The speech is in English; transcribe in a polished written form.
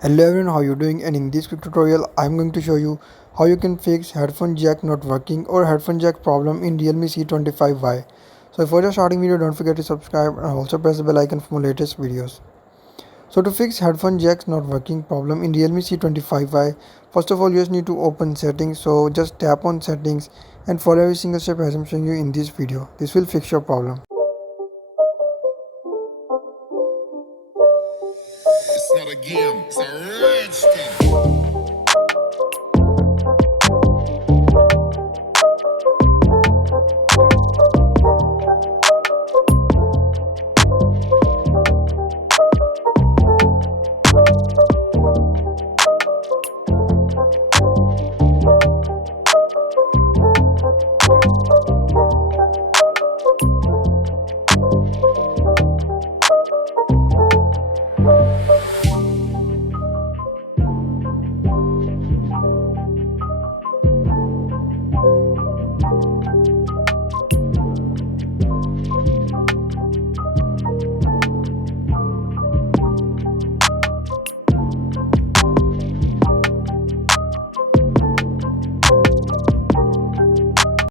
Hello everyone, how you doing? And in this quick tutorial I'm going to show you how you can fix headphone jack not working or headphone jack problem in Realme C25Y. So before just starting video, don't forget to subscribe and also press the bell icon for more latest videos. So to fix headphone jacks not working problem in Realme C25Y, first of all you just need to open settings. So just tap on settings and follow every single step as I'm showing you in this video. This will fix your problem. It's not a game, it's a rich thing.